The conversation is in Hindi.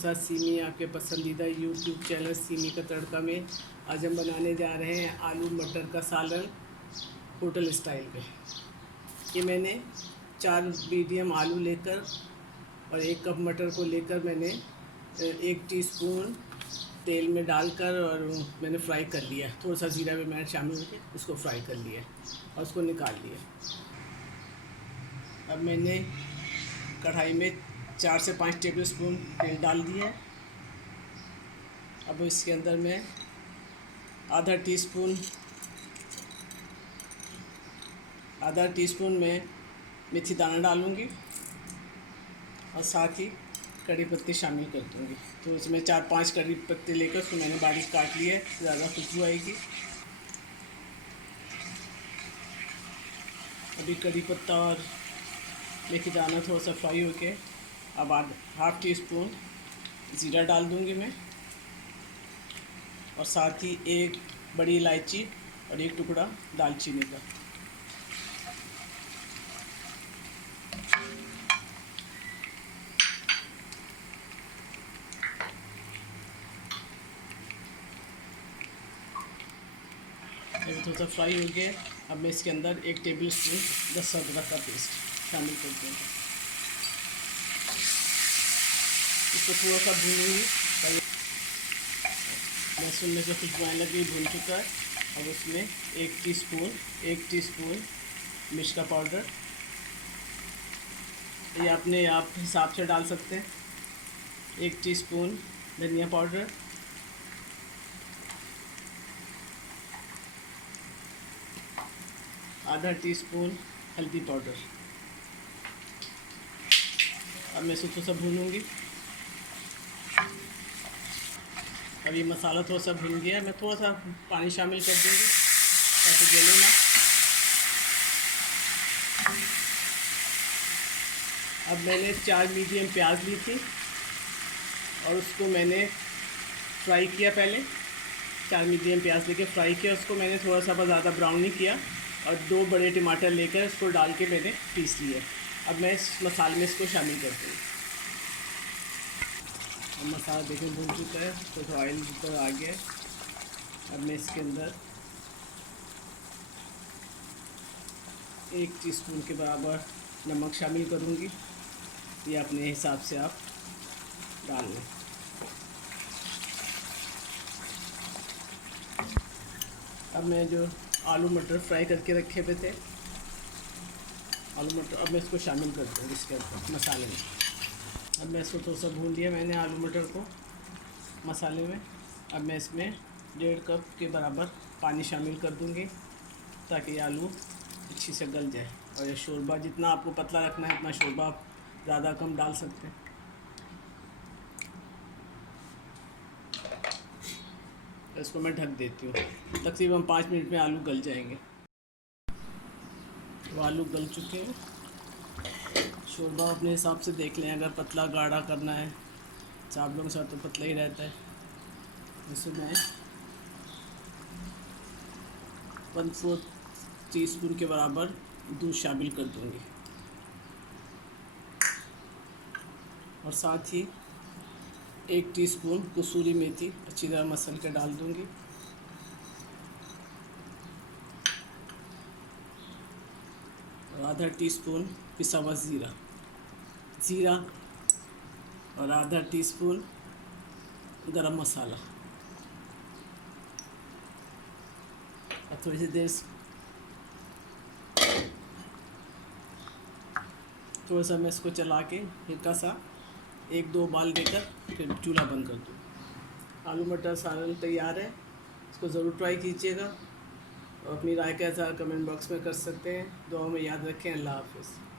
साथ सीमी, आपके पसंदीदा यूट्यूब चैनल सीमी का तड़का में आज हम बनाने जा रहे हैं आलू मटर का सालन होटल स्टाइल में। ये मैंने 4 मीडियम आलू लेकर और 1 कप मटर को लेकर मैंने 1 टीस्पून तेल में डालकर और मैंने फ्राई कर लिया। थोड़ा सा ज़ीरा भी मैंने शामिल करके उसको फ्राई कर लिया और उसको निकाल लिया। अब मैंने कढ़ाई में 4 से 5 टेबलस्पून तेल डाल दिया है। अब इसके अंदर मैं आधा टीस्पून में मेथी दाना डालूँगी और साथ ही कड़ी पत्ते शामिल कर दूँगी। तो इसमें 4-5 कड़ी पत्ते लेकर उसको मैंने बारीक काट लिया है, ज़्यादा खुशबू आएगी। अभी कड़ी पत्ता और मेथी दाना थोड़ा सा फ्राई होके अब हाफ टी स्पून ज़ीरा डाल दूँगी मैं और साथ ही 1 बड़ी इलायची और 1 टुकड़ा दालचीनी का। थोड़ा सा फ्राई हो गया। अब मैं इसके अंदर 1 टेबलस्पून लहसुन अदरक का पेस्ट शामिल कर दूँगा। इसको थोड़ा सा भूनूंगी। लहसुन में से खुशबू आने लगी, भून चुका है। अब उसमें 1 टीस्पून मिर्च का पाउडर, ये अपने आप हिसाब से डाल सकते हैं। 1 टीस्पून धनिया पाउडर, आधा टीस्पून हल्दी पाउडर। अब मैं इसको थोड़ा सा भूनूंगी। अब ये मसाला थोड़ा सा भून गया, मैं थोड़ा सा पानी शामिल कर दूंगी ताकि जले ना। अब मैंने 4 मीडियम प्याज ली थी और उसको मैंने फ्राई किया। पहले 4 मीडियम प्याज लेके फ्राई किया, उसको मैंने थोड़ा सा ज़्यादा ब्राउन नहीं किया और 2 बड़े टमाटर लेकर इसको डाल के मैंने पीस लिया। अब मैं इस मसाले में इसको शामिल करती हूँ। अब मसाला देखने भून चुका है, तो ऑयल ऊपर आ गया है। अब मैं इसके अंदर 1 टीस्पून के बराबर नमक शामिल करूँगी। ये अपने हिसाब से आप डाल लें। अब मैं जो आलू मटर फ्राई करके रखे हुए थे, आलू मटर अब मैं इसको शामिल कर दूँगी इसके अंदर मसाले में। अब मैं इसको थोड़ा सा भून लिया मैंने आलू मटर को मसाले में। अब मैं इसमें 1.5 कप के बराबर पानी शामिल कर दूँगी ताकि आलू अच्छी से गल जाए। और ये शोरबा जितना आपको पतला रखना है उतना शोरबा आप ज़्यादा कम डाल सकते हैं। इसको मैं ढक देती हूँ, तकरीबन 5 मिनट में आलू गल जाएंगे। तो आलू गल चुके हैं। शोरबा अपने हिसाब से देख लें, अगर पतला गाढ़ा करना है, आप लोगों के साथ तो पतला ही रहता है। इसमें मैं 1/4 टीस्पून के बराबर दूध शामिल कर दूँगी और साथ ही 1 टीस्पून कसूरी मेथी अच्छी तरह मसल के डाल दूँगी। और आधा टीस्पून पिसा हुआ ज़ीरा और आधा टीस्पून गरम मसाला। और थोड़ी सी देर थोड़ा सा मैं इसको चला के हल्का सा 1-2 उबाल देकर फिर चूल्हा बंद कर दूँ। आलू मटर सालन तैयार है। इसको ज़रूर ट्राई कीजिएगा और अपनी राय का इज़हार कमेंट बॉक्स में कर सकते हैं। दुआ में याद रखें। अल्लाह हाफ़िज़।